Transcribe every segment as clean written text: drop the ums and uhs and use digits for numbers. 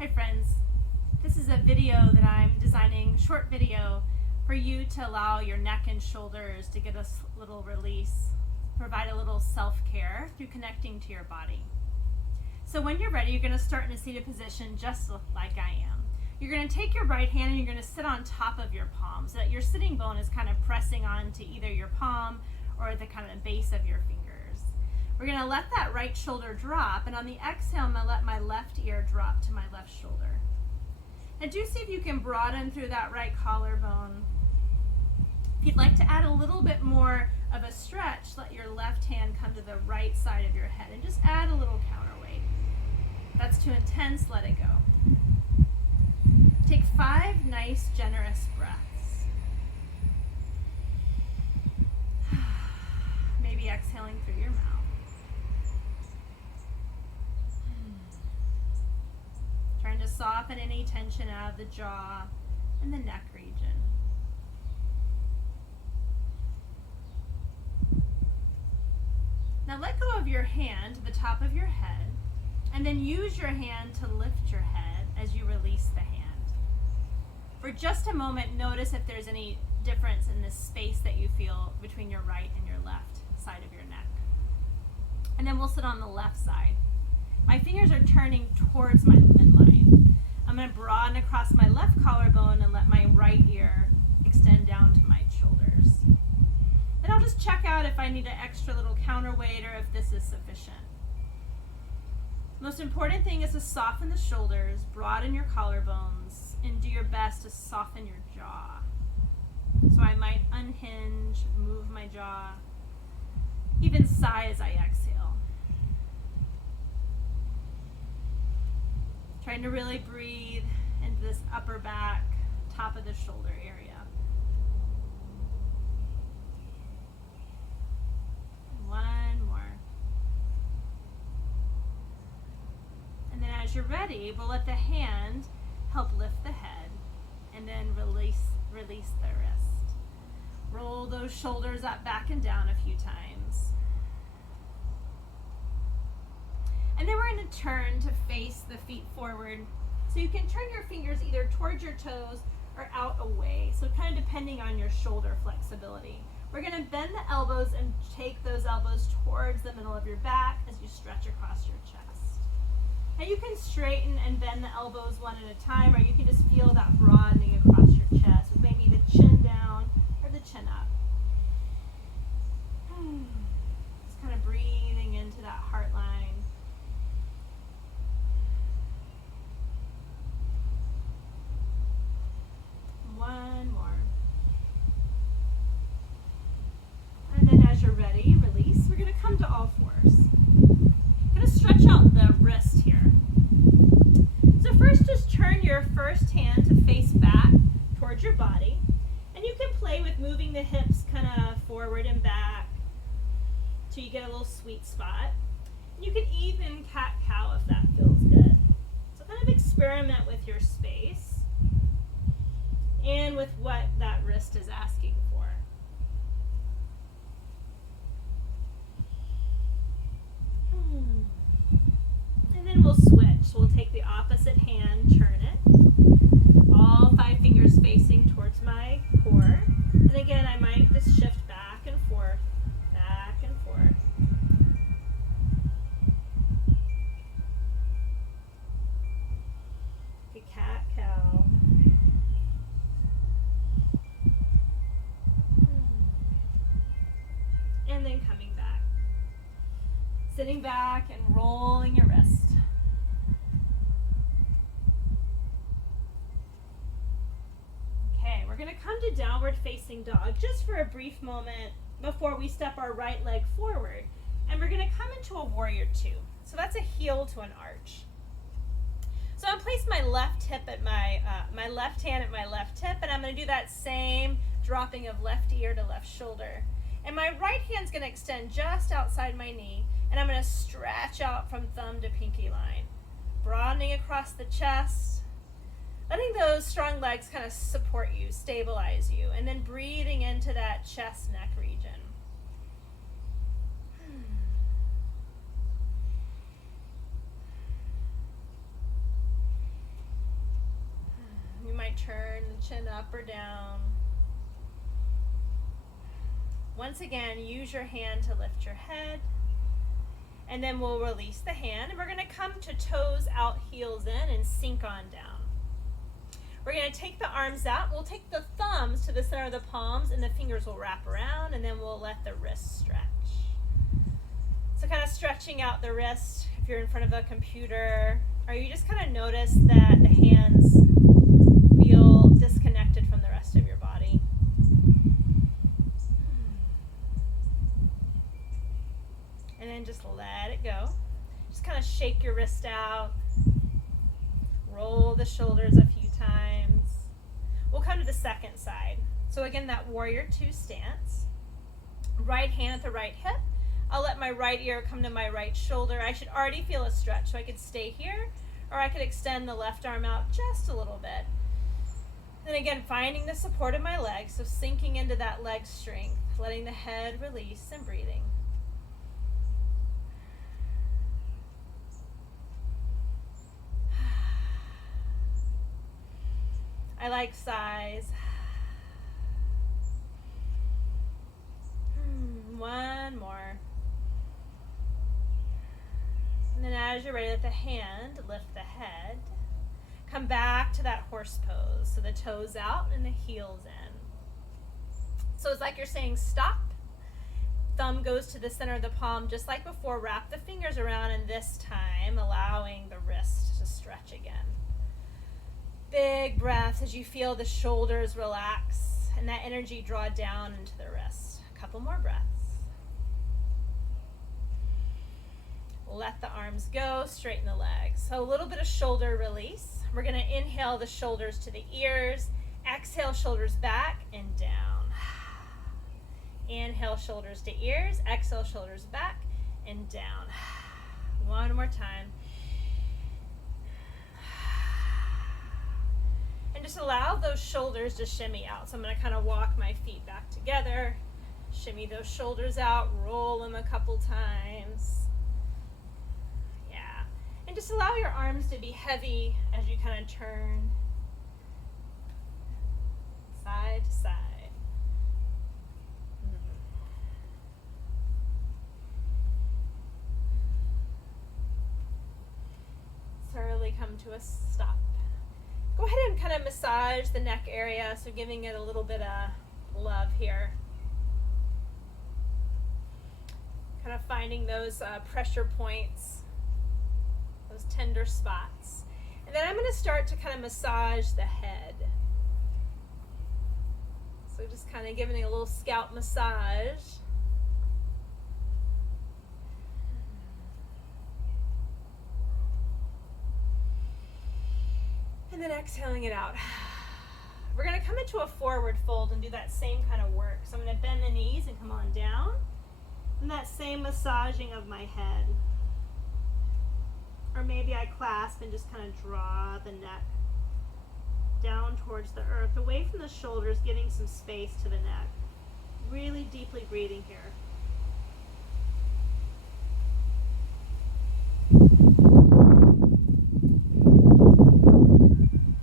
Hi friends, this is a video that I'm designing, short video, for you to allow your neck and shoulders to get a little release, provide a little self-care through connecting to your body. So when you're ready, you're going to start in a seated position just like I am. You're going to take your right hand and you're going to sit on top of your palm so that your sitting bone is kind of pressing onto either your palm or the kind of base of your fingers. We're going to let that right shoulder drop, and on the exhale, I'm going to let my left ear drop to my left shoulder. Now do see if you can broaden through that right collarbone. If you'd like to add a little bit more of a stretch, let your left hand come to the right side of your head and just add a little counterweight. If that's too intense, let it go. Take 5 nice, generous breaths. Maybe exhaling through your mouth. Trying to soften any tension out of the jaw and the neck region. Now let go of your hand to the top of your head, and then use your hand to lift your head as you release the hand. For just a moment, notice if there's any difference in the space that you feel between your right and your left side of your neck. And then we'll sit on the left side. My fingers are turning towards my midline. I'm going to broaden across my left collarbone and let my right ear extend down to my shoulders. Then I'll just check out if I need an extra little counterweight or if this is sufficient. Most important thing is to soften the shoulders, broaden your collarbones, and do your best to soften your jaw. So I might unhinge, move my jaw, even sigh as I exhale. Trying to really breathe into this upper back, top of the shoulder area. One more. And then as you're ready, we'll let the hand help lift the head and then release the wrist. Roll those shoulders up, back, and down a few times. And then we're going to turn to face the feet forward. So you can turn your fingers either towards your toes or out away. So kind of depending on your shoulder flexibility. We're going to bend the elbows and take those elbows towards the middle of your back as you stretch across your chest. Now you can straighten and bend the elbows one at a time, or you can just feel that broadening across your chest with maybe the chin down or the chin up. Just kind of breathing into that heart line. One more. And then as you're ready, release. We're going to come to all fours. Going to stretch out the wrist here. So first, just turn your first hand to face back towards your body. And you can play with moving the hips kind of forward and back till you get a little sweet spot. You can even cat-cow if that feels good. So kind of experiment with your space and with what that wrist is asking for. And then we'll switch. We'll take the opposite hand, turn it. All 5 fingers facing towards my core. And again, I might just shift back and forth, back and forth. The cat-cow. And then coming back. Sitting back and rolling your wrist. Okay, we're going to come to downward facing dog just for a brief moment before we step our right leg forward. And we're going to come into a warrior 2. So that's a heel to an arch. So I'm going to place my left hip at my left hand at my left hip, and I'm going to do that same dropping of left ear to left shoulder. And my right hand's going to extend just outside my knee, and I'm going to stretch out from thumb to pinky line, broadening across the chest, letting those strong legs kind of support you, stabilize you, and then breathing into that chest neck region. turn the chin up or down. Once again, use your hand to lift your head. And then we'll release the hand, and we're going to come to toes out, heels in, and sink on down. We're going to take the arms out. We'll take the thumbs to the center of the palms, and the fingers will wrap around, and then we'll let the wrists stretch. So kind of stretching out the wrist if you're in front of a computer, or you just kind of notice that the hands feel disconnected from the rest of your body. And then just let it go. Just kind of shake your wrist out. Roll the shoulders a few times. We'll come to the second side. So again, that warrior two stance. Right hand at the right hip. I'll let my right ear come to my right shoulder. I should already feel a stretch, so I could stay here, or I could extend the left arm out just a little bit. And again, finding the support of my legs, so sinking into that leg strength, letting the head release and breathing. I like sighs. One more. And then as you're ready, let the hand lift the head. Come back to that horse pose. So the toes out and the heels in. So it's like you're saying stop. Thumb goes to the center of the palm just like before. Wrap the fingers around, and this time allowing the wrist to stretch again. Big breaths as you feel the shoulders relax and that energy draw down into the wrist. A couple more breaths. Let the arms go, straighten the legs. So a little bit of shoulder release. We're going to inhale the shoulders to the ears. Exhale, shoulders back and down. Inhale, shoulders to ears. Exhale, shoulders back and down. One more time. And just allow those shoulders to shimmy out. So I'm going to kind of walk my feet back together. Shimmy those shoulders out. Roll them a couple times. And just allow your arms to be heavy as you kind of turn side to side. Slowly come to a stop. Go ahead and kind of massage the neck area, so giving it a little bit of love here. Kind of finding those pressure points. Those tender spots. And then I'm going to start to kind of massage the head. So just kind of giving it a little scalp massage. And then exhaling it out. We're going to come into a forward fold and do that same kind of work. So I'm going to bend the knees and come on down. And that same massaging of my head. Or maybe I clasp and just kind of draw the neck down towards the earth, away from the shoulders, giving some space to the neck. Really deeply breathing here.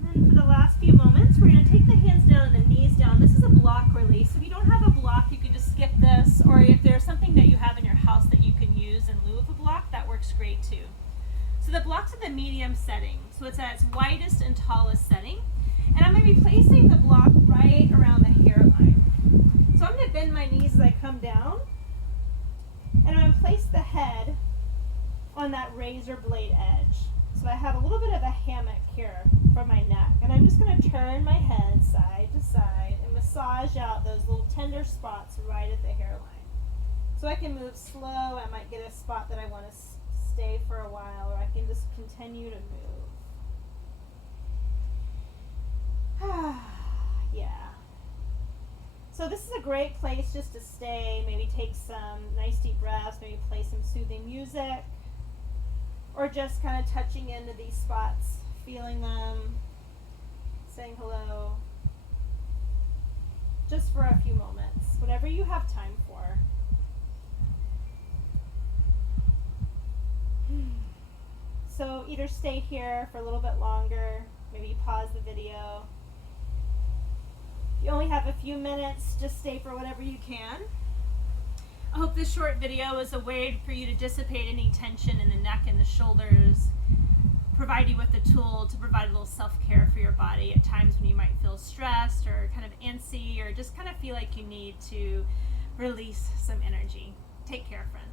And then for the last few moments, we're going to take the hands down and the knees down. This is a block release. If you don't have a block, you can just skip this, or if there's something that you have in your house that you can use in lieu of a block, that works great too. So the block's at the medium setting, so it's at its widest and tallest setting. And I'm going to be placing the block right around the hairline. So I'm going to bend my knees as I come down. And I'm going to place the head on that razor blade edge. So I have a little bit of a hammock here for my neck. And I'm just going to turn my head side to side and massage out those little tender spots right at the hairline. So I can move slow. I might get a spot that I want to stay for a while, or I can just continue to move. Yeah. So this is a great place just to stay, maybe take some nice deep breaths, maybe play some soothing music, or just kind of touching into these spots, feeling them, saying hello, just for a few moments, whatever you have time for. So either stay here for a little bit longer, maybe pause the video, If you only have a few minutes, just stay for whatever you can. I hope this short video is a way for you to dissipate any tension in the neck and the shoulders, provide you with a tool to provide a little self-care for your body at times when you might feel stressed or kind of antsy or just kind of feel like you need to release some energy. Take care, friends.